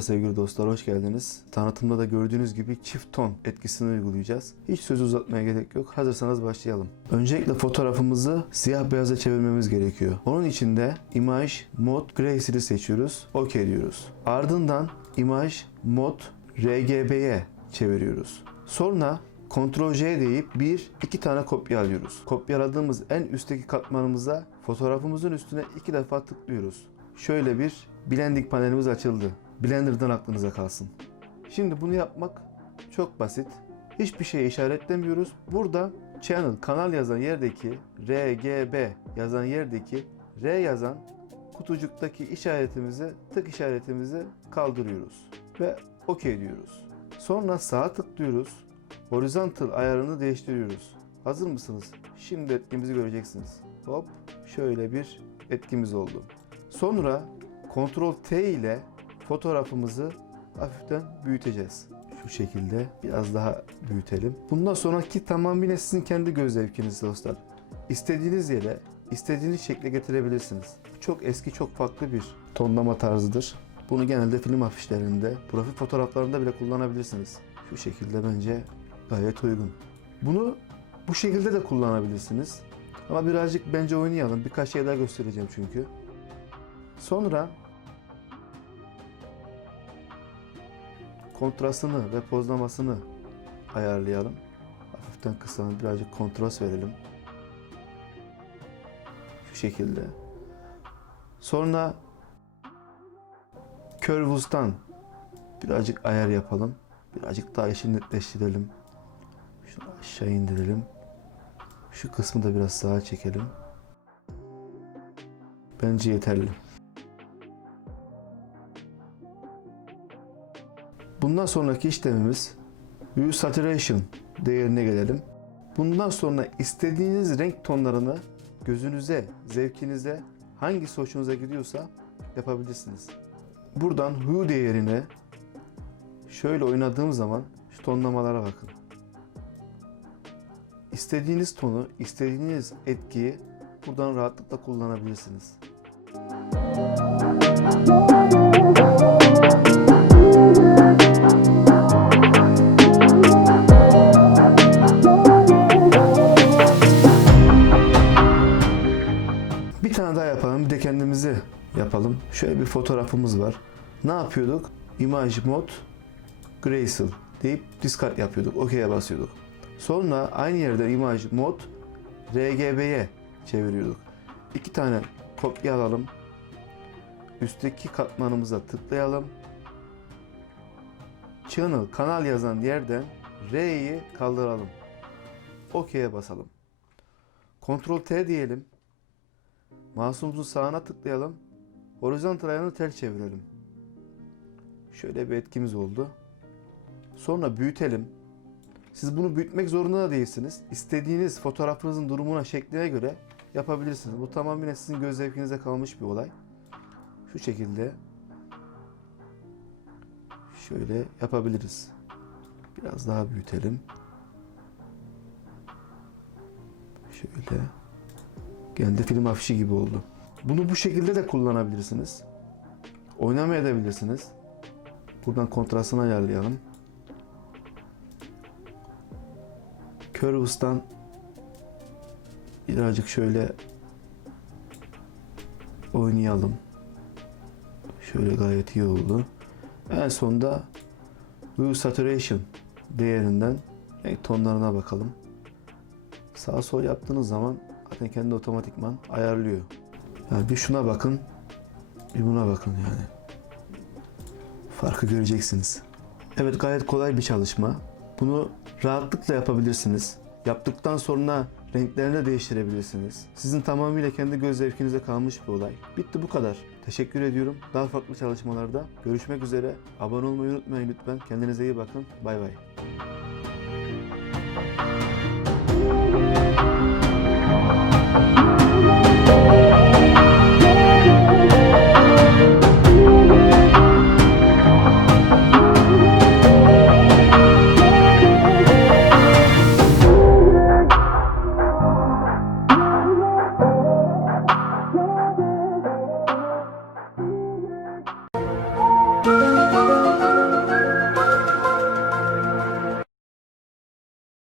Merhaba sevgili dostlar, hoş geldiniz. Tanıtımda da gördüğünüz gibi çift ton etkisini uygulayacağız. Hiç sözü uzatmaya gerek yok. Hazırsanız başlayalım. Öncelikle fotoğrafımızı siyah beyaza çevirmemiz gerekiyor. Onun için de Image Mode Grayscale'i seçiyoruz. OK diyoruz. Ardından Image Mode RGB'ye çeviriyoruz. Sonra Ctrl J deyip bir iki tane kopya alıyoruz. Kopyaladığımız en üstteki katmanımıza fotoğrafımızın üstüne iki defa tıklıyoruz. Şöyle bir blending panelimiz açıldı. Blender'dan aklınıza kalsın. Şimdi bunu yapmak çok basit. Hiçbir şey işaretlemiyoruz. Burada channel kanal yazan yerdeki RGB yazan yerdeki R yazan kutucuktaki işaretimizi tık işaretimizi kaldırıyoruz ve OK diyoruz. Sonra sağa tıklıyoruz. Horizontal ayarını değiştiriyoruz. Hazır mısınız? Şimdi etkimizi göreceksiniz. Hop şöyle bir etkimiz oldu. Sonra Ctrl T ile fotoğrafımızı hafiften büyüteceğiz. Şu şekilde biraz daha büyütelim. Bundan sonraki tamamıyla sizin kendi göz zevkiniz dostlar. İstediğiniz yere, istediğiniz şekle getirebilirsiniz. Çok eski, çok farklı bir tonlama tarzıdır. Bunu genelde film afişlerinde, profil fotoğraflarında bile kullanabilirsiniz. Şu şekilde bence gayet uygun. Bunu bu şekilde de kullanabilirsiniz. Ama birazcık bence oynayalım. Birkaç şey daha göstereceğim çünkü. Sonra kontrastını ve pozlamasını ayarlayalım. Hafiften kısalım, birazcık kontrast verelim. Şu şekilde. Sonra Curves'tan birazcık ayar yapalım. Birazcık daha işi netleştirelim. Şunu aşağı indirelim. Şu kısmı da biraz sağa çekelim. Bence yeterli. Bundan sonraki işlemimiz Hue Saturation değerine gelelim. Bundan sonra istediğiniz renk tonlarını gözünüze, zevkinize hangisi hoşunuza gidiyorsa yapabilirsiniz. Buradan Hue değerine şöyle oynadığım zaman şu tonlamalara bakın. İstediğiniz tonu, istediğiniz etkiyi buradan rahatlıkla kullanabilirsiniz. Bir tane daha yapalım. Bir de kendimizi yapalım. Şöyle bir fotoğrafımız var. Ne yapıyorduk? Image Mode Grayscale deyip discard yapıyorduk. OK'ye basıyorduk. Sonra aynı yerden Image Mode RGB'ye çeviriyorduk. İki tane kopya alalım. Üstteki katmanımıza tıklayalım. Channel, kanal yazan yerden R'yi kaldıralım. OK'ye basalım. Ctrl T diyelim. Mouse'umuzun sağına tıklayalım. Horizontal ayarını tel çevirelim. Şöyle bir etkimiz oldu. Sonra büyütelim. Siz bunu büyütmek zorunda da değilsiniz. İstediğiniz fotoğrafınızın durumuna, şekline göre yapabilirsiniz. Bu tamamen sizin göz zevkinize kalmış bir olay. Şu şekilde şöyle yapabiliriz. Biraz daha büyütelim. Şöyle. Geldi film afişi gibi oldu. Bunu bu şekilde de kullanabilirsiniz. Oynamayabilirsiniz. Buradan kontrastını ayarlayalım. Curves'tan birazcık şöyle oynayalım. Şöyle gayet iyi oldu. En sonda Hue Saturation değerinden renk tonlarına bakalım. Sağ sol yaptığınız zaman zaten kendi otomatikman ayarlıyor. Yani bir şuna bakın, bir buna bakın yani. Farkı göreceksiniz. Evet gayet kolay bir çalışma. Bunu rahatlıkla yapabilirsiniz. Yaptıktan sonra renklerini de değiştirebilirsiniz. Sizin tamamıyla kendi göz zevkinize kalmış bir olay. Bitti bu kadar. Teşekkür ediyorum. Daha farklı çalışmalarda görüşmek üzere. Abone olmayı unutmayın lütfen. Kendinize iyi bakın. Bay bay.